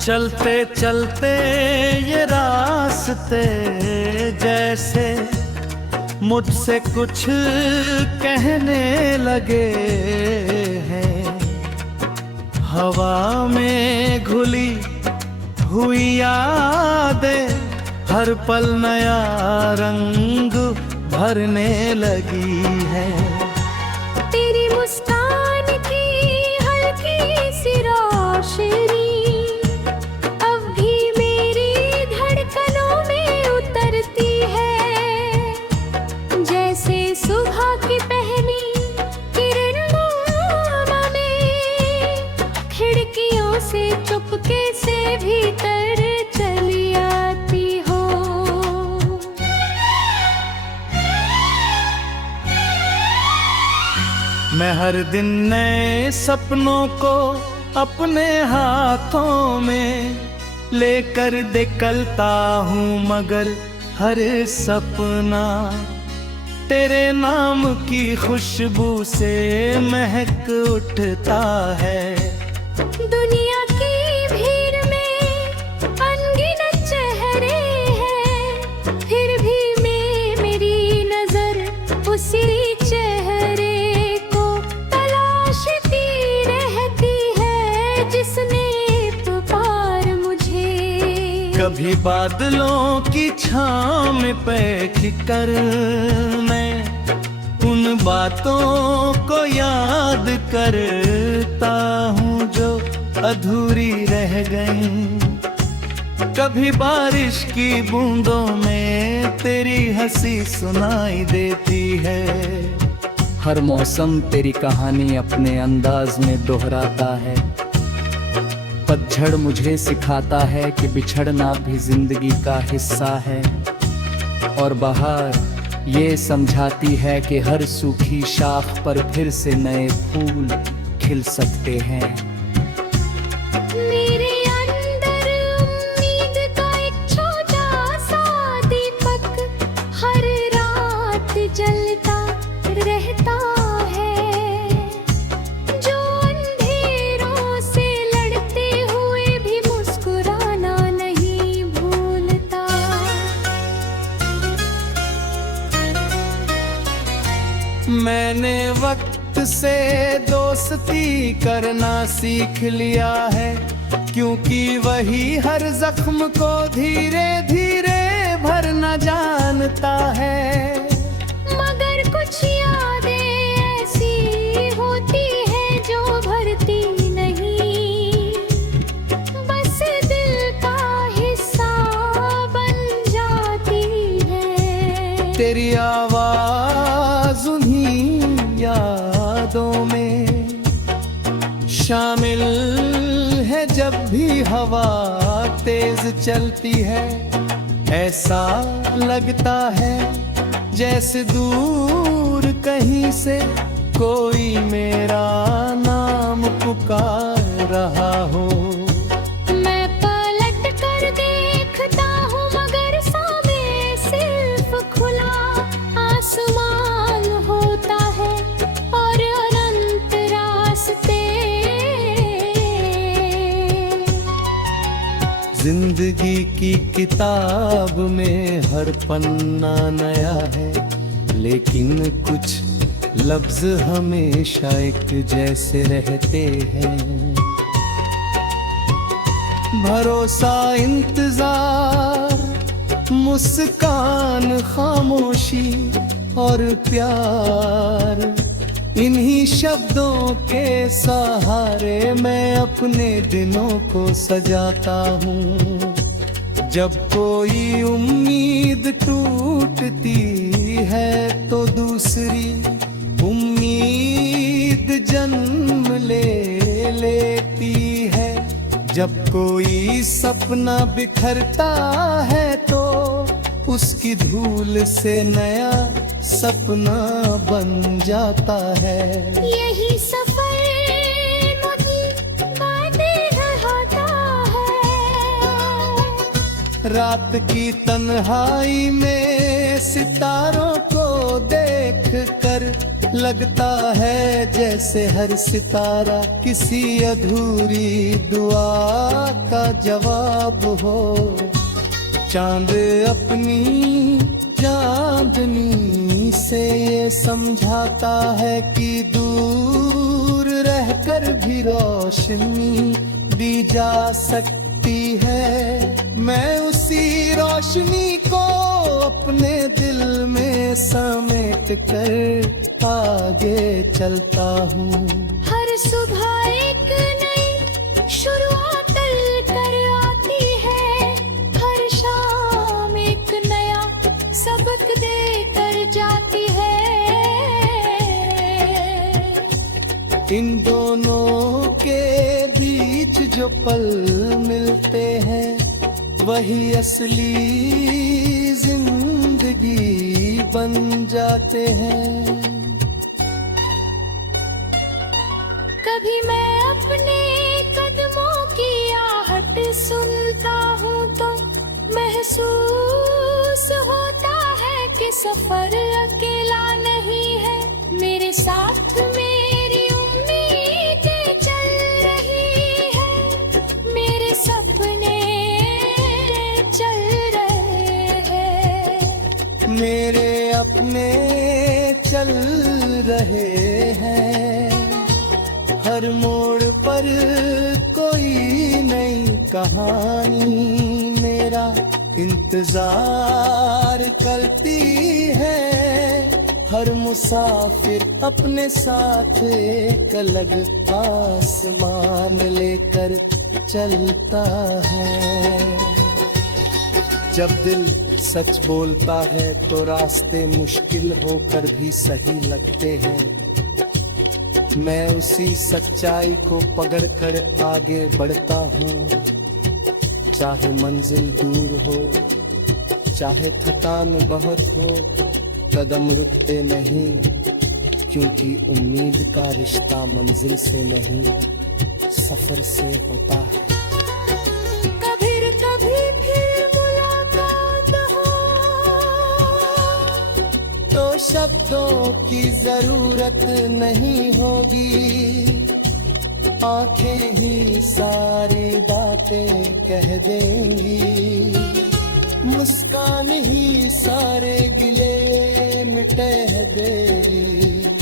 चलते चलते ये रास्ते जैसे मुझसे कुछ कहने लगे हैं। हवा में घुली हुई यादें हर पल नया रंग भरने लगी है। तेरी मुस्कान की हल्की सी रोशनी अब भी मेरी धड़कनों में उतरती है। जैसे सुबह की पहली किरणों में खिड़कियों से चुपके से भीतर चली आती हो। मैं हर दिन नए सपनों को अपने हाथों में लेकर निकलता हूँ, मगर हर सपना तेरे नाम की खुशबू से महक उठता है। दुनिया की भीड़ में अनगिनत चेहरे हैं, फिर भी मेरी नजर उसी चेहरे को तलाशती रहती है जिसने पुकार मुझे। कभी बादलों की छाँव में बैठ कर मैं उन बातों को याद करता हूँ जो अधूरी रह गईं। कभी बारिश की बूंदों में तेरी हंसी सुनाई देती है। हर मौसम तेरी कहानी अपने अंदाज में दोहराता है। पतझड़ मुझे सिखाता है कि बिछड़ना भी जिंदगी का हिस्सा है, और बहार ये समझाती है कि हर सूखी शाख पर फिर से नए फूल खिल सकते हैं। मेरे अंदर उम्मीद का एक छोटा सा दीपक हर रात जलता रहता है, जो अंधेरों से लड़ते हुए भी मुस्कुराना नहीं भूलता। मैंने वक्त से दोस्ती करना सीख लिया है, क्योंकि वही हर जख्म को धीरे धीरे भरना जानता है। मगर कुछ यादें ऐसी होती हैं जो भरती नहीं, बस दिल का हिस्सा बन जाती है। तेरी आवाज उन्हीं यादों में शामिल है जब भी हवा तेज चलती है। ऐसा लगता है जैसे दूर कहीं से कोई मेरा नाम पुकार रहा हो। मैं पलट कर देखता हूँ मगर सामने सिर्फ खुला आसमान होता है और अनंत रास्ते। जिंदगी की किताब में हर पन्ना नया है, लेकिन कुछ लफ्ज हमेशा एक जैसे रहते हैं। भरोसा, इंतजार, मुस्कान, खामोशी और प्यार, इन्हीं शब्दों के सहारे मैं अपने दिनों को सजाता हूँ। जब कोई उम्मीद टूटती है तो दूसरी उम्मीद जन्म ले लेती है। जब कोई सपना बिखरता है तो उसकी धूल से नया सपना बन जाता है। यही सफर मुझे बातें रहता है। रात की तन्हाई में सितारों को देख कर लगता है जैसे हर सितारा किसी अधूरी दुआ का जवाब हो। चांद अपनी चांदनी से ये समझाता है कि दूर रहकर भी रोशनी दी जा सकती है। मैं उसी रोशनी को अपने दिल में समेट कर आगे चलता हूँ। हर सुबह एक नई शुरुआत कर आती है, हर शाम एक नया सबक दे कर जाती है। इन दोनों के बीच जो पल मिलते हैं वही असली जिंदगी बन जाते हैं। कभी मैं अपने कदमों की आहट सुनता हूँ तो महसूस होता है कि सफर अकेला नहीं है। मेरे साथ मेरी उम्मीदें चल रही है, मेरे सपने चल रहे हैं, मेरे अपने चल रहे हैं। हर मोड़ पर कोई नई कहानी मेरा इंतजार करती है। हर मुसाफिर अपने साथ एक अलग आसमान लेकर चलता है। जब दिल सच बोलता है तो रास्ते मुश्किल होकर भी सही लगते हैं। मैं उसी सच्चाई को पकड़कर आगे बढ़ता हूँ। चाहे मंजिल दूर हो, चाहे थकान बहुत हो, कदम रुकते नहीं, क्योंकि उम्मीद का रिश्ता मंजिल से नहीं सफर से होता है। कभी फिर मुलाकात हो तो शब्दों की जरूरत नहीं होगी, आंखें ही सारी बातें कह देंगी। मुस्कान ही सारे गिले मिटा देगी।